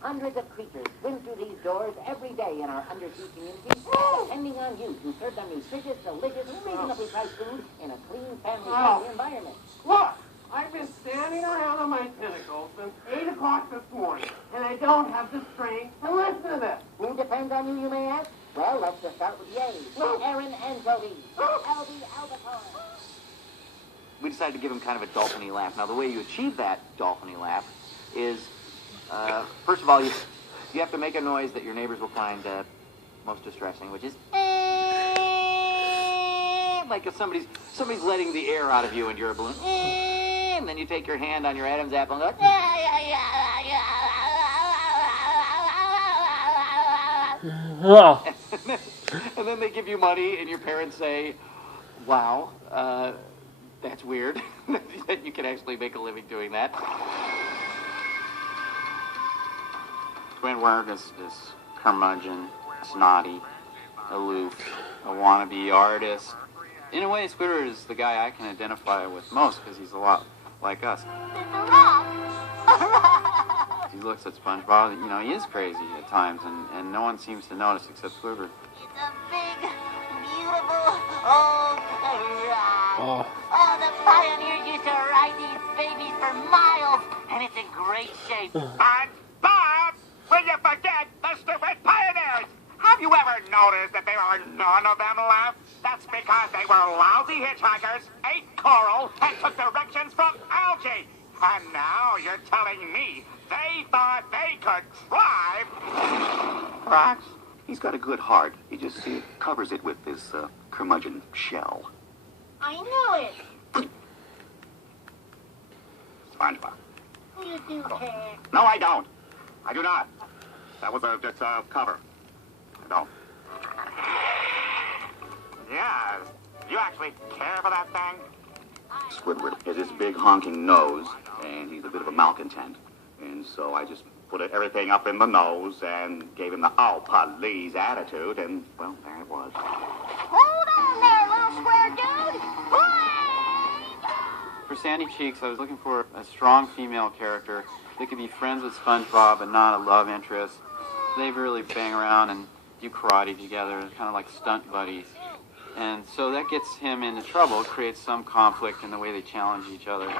Hundreds of creatures swim through these doors every day in our undersea communities, depending on you to serve them nutritious, delicious, reasonably priced food in a clean, family-friendly environment. Look, I've been standing around on my tentacles since 8 o'clock this morning, and I don't have the strength to listen to this. Who depends on you may ask? Well, let's just start with the A's. Aaron Anchovy. Albie Albacore. We decided to give him kind of a dolphin-y laugh. Now, the way you achieve that dolphin-y laugh is, first of all, you have to make a noise that your neighbors will find most distressing, which is like if somebody's letting the air out of you and you're a balloon. And then you take your hand on your Adam's apple and go, Oh. and then they give you money and your parents say, wow, that's weird that you can actually make a living doing that. Squidward is curmudgeon, snotty, aloof, a wannabe artist. In a way, Squidward is the guy I can identify with most because he's a lot like us. He looks at SpongeBob, you know, he is crazy at times, and no one seems to notice except Squidward. It's a big, beautiful old ride. Oh, the pioneers used to ride these babies for miles, and it's in great shape. SpongeBob, will you forget the stupid pioneers? Have you ever noticed that there are none of them left? That's because they were lousy hitchhikers, ate coral, and took directions from algae. And now you're telling me they thought they could drive? Perhaps. He's got a good heart. He just covers it with this curmudgeon shell. I knew it. SpongeBob. You do care. No, I don't. I do not. That was just a cover. I don't. Yeah, you actually care for that thing? Squidward has this big honking nose, and he's a bit of a malcontent. And so I just put everything up in the nose and gave him the oh, please attitude, and, well, there it was. Hold on there, little square dude. Wait! For Sandy Cheeks, I was looking for a strong female character that could be friends with SpongeBob but not a love interest. They really bang around and do karate together, kind of like stunt buddies. And so that gets him into trouble, creates some conflict in the way they challenge each other.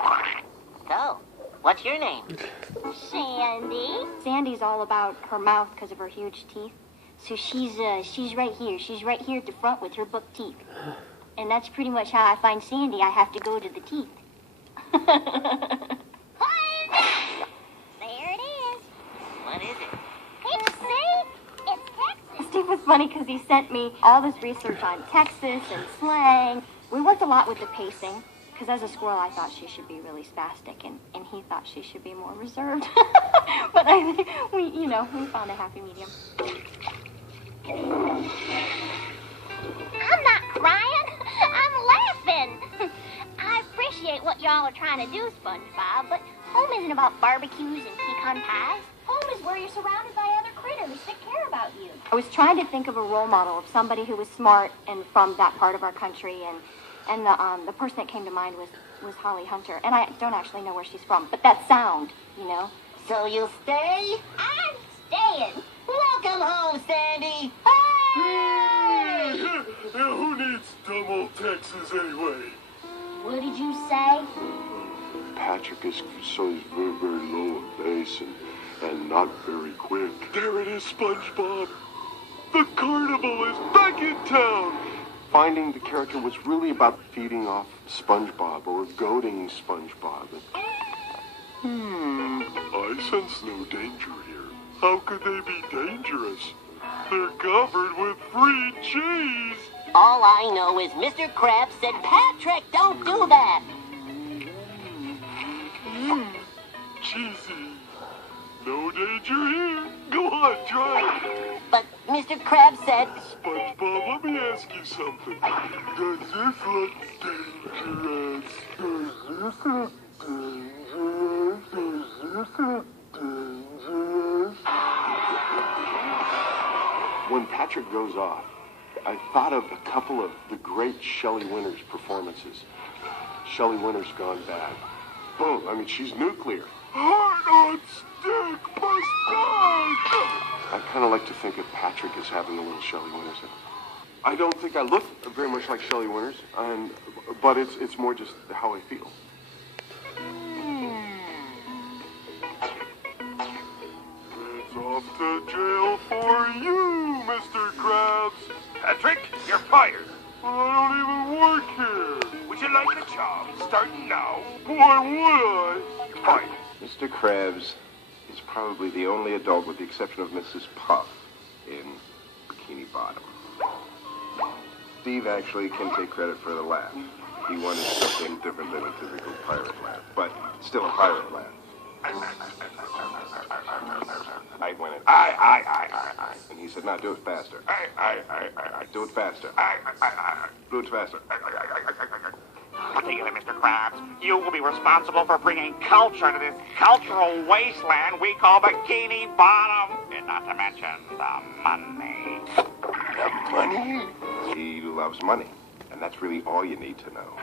So, what's your name? Sandy. Sandy's all about her mouth because of her huge teeth. So she's right here. She's right here at the front with her buck teeth. And that's pretty much how I find Sandy. I have to go to the teeth. There it is. What is it? It's safe. It's Texas. Steve was funny because he sent me all this research on Texas and slang. We worked a lot with the pacing. Because as a squirrel, I thought she should be really spastic, and he thought she should be more reserved. But I think we found a happy medium. I'm not crying. I'm laughing. I appreciate what y'all are trying to do, SpongeBob, but home isn't about barbecues and pecan pies. Home is where you're surrounded by other critters that care about you. I was trying to think of a role model of somebody who was smart and from that part of our country, and the person that came to mind was Holly Hunter. And I don't actually know where she's from, but that sound, you know. So you'll stay? I'm staying. Welcome home, Sandy. Hey! Who needs dumb old Texas anyway? What did you say? Patrick is so he's very, very low in bass and not very quick. There it is, SpongeBob. The carnival is back in town. Finding the character was really about feeding off SpongeBob or goading SpongeBob. I sense no danger here. How could they be dangerous? They're covered with free cheese. All I know is Mr. Krabs said, Patrick, don't do that. Cheesy. No danger here. Go on, try it. But Mr. Krabs said... SpongeBob, let me ask you something. Does this look dangerous? Does this look dangerous? Does this look dangerous? When Patrick goes off, I thought of a couple of the great Shelley Winters performances. Shelley Winters gone bad. Boom, I mean, she's nuclear. Heart on stick, must die! to think of Patrick as having a little Shelley Winters in him. I don't think I look very much like Shelley Winters, but it's more just how I feel. It's off to jail for you, Mr. Krabs. Patrick, you're fired. Well, I don't even work here. Would you like a job? Starting now. Why would I? You're fired. Mr. Krabs is probably the only adult, with the exception of Mrs. Puff, in Bikini Bottom. Steve actually can take credit for the laugh. He wanted something different than a typical pirate laugh, but still a pirate laugh. I went in, I. And he said, no, do it faster. I. Do it faster. Do it faster. Particularly, Mr. Krabs, you will be responsible for bringing culture to this cultural wasteland we call Bikini Bottom. And not to mention the money. The money? He loves money, and that's really all you need to know.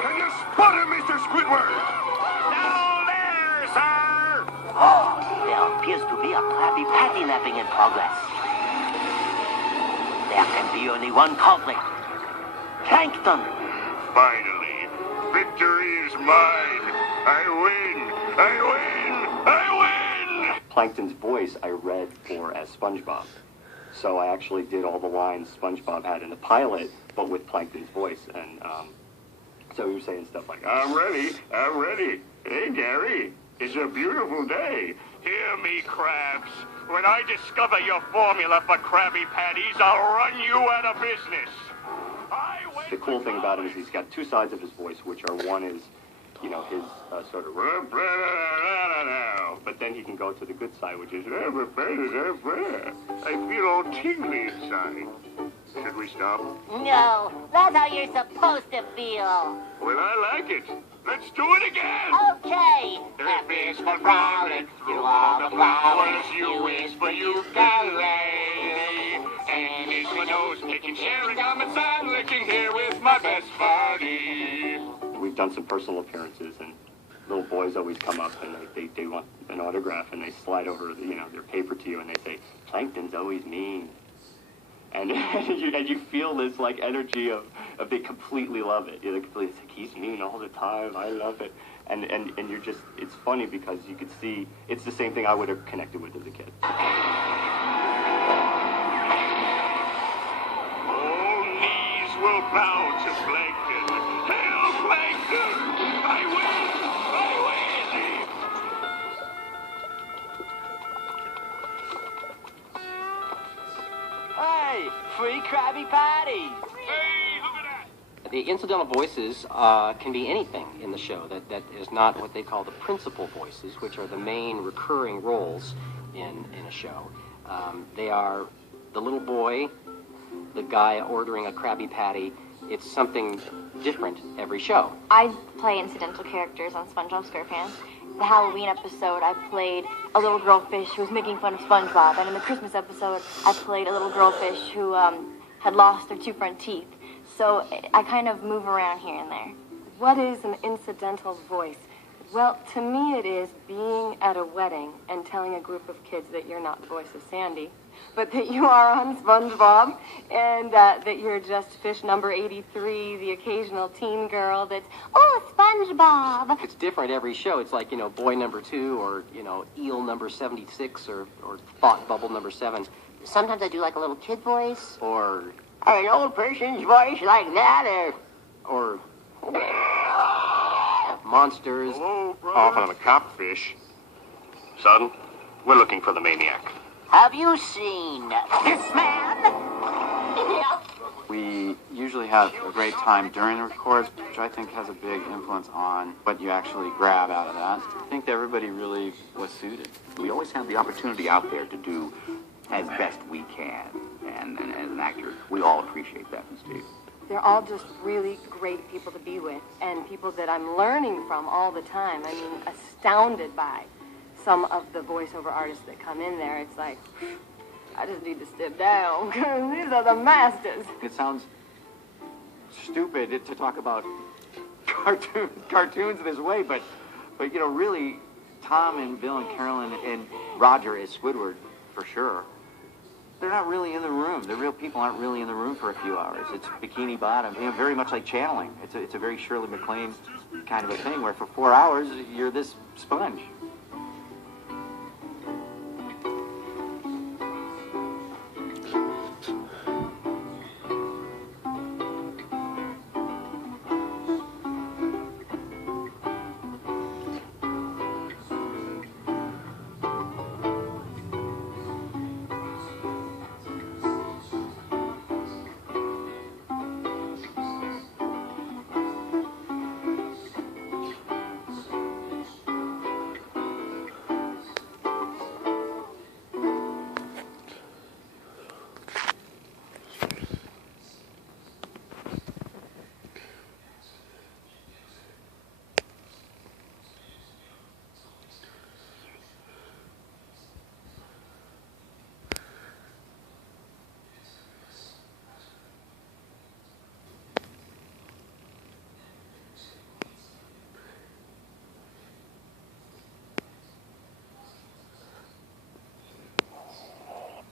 Can you spot him, Mr. Squidward? Down there, sir! Oh, there appears to be a Krabby Patty lapping in progress. There can be only one culprit. Plankton! Finally, victory is mine. I win! Plankton's voice I read for as SpongeBob. So I actually did all the lines SpongeBob had in the pilot, but with Plankton's voice. And so he was saying stuff like, I'm ready. Hey, Gary, it's a beautiful day. Hear me, Krabs. When I discover your formula for Krabby Patties, I'll run you out of business. the cool thing about him is he's got two sides of his voice, which are one is, you know, his sort of, but then he can go to the good side, which is, I feel all tingly inside. Should we stop? No, that's how you're supposed to feel. Well, I like it. Let's do it again. Okay. Happy is for frowning through all the flowers. You wish for you can lay. And it's my nose picking, sharing comments and licking here with my best buddy. We've done some personal appearances, and little boys always come up and they want an autograph, and they slide over, you know, their paper to you, and they say, "Plankton's always mean." And you feel this like energy of they completely love it. It's like, he's mean all the time. I love it. And you're just, it's funny because you could see it's the same thing I would have connected with as a kid. All knees will bow to Plankton. Hail Plankton! I win! Hey, free Krabby Patties! Hey, look at that! The incidental voices can be anything in the show that is not what they call the principal voices, which are the main recurring roles in a show. They are the little boy, the guy ordering a Krabby Patty. It's something different every show. I play incidental characters on SpongeBob SquarePants. The Halloween episode, I played a little girl fish who was making fun of SpongeBob. And in the Christmas episode, I played a little girl fish who had lost her two front teeth. So I kind of move around here and there. What is an incidental voice? Well, to me it is being at a wedding and telling a group of kids that you're not the voice of Sandy, but that you are on SpongeBob, and that you're just fish number 83, the occasional teen girl that's, oh, SpongeBob! It's different every show. It's like, you know, boy number 2 or, you know, eel number 76 or thought bubble number 7. Sometimes I do like a little kid voice. Or an old person's voice like that, or monsters. Often I'm a copfish. Son, we're looking for the maniac. Have you seen this man? Yeah. We usually have a great time during the records, which I think has a big influence on what you actually grab out of that. I think that everybody really was suited. We always have the opportunity out there to do as best we can. And as an actor, we all appreciate that, Steve. they're all just really great people to be with, and people that I'm learning from all the time. I mean, astounded by some of the voiceover artists that come in there. It's like, I just need to step down, because these are the masters. It sounds stupid to talk about cartoons this way, but you know, really, Tom and Bill and Carolyn and Roger as Squidward, for sure, they're not really in the room. The real people aren't really in the room for a few hours. It's Bikini Bottom, you know, very much like channeling. It's a very Shirley MacLaine kind of a thing, where for 4 hours, you're this sponge.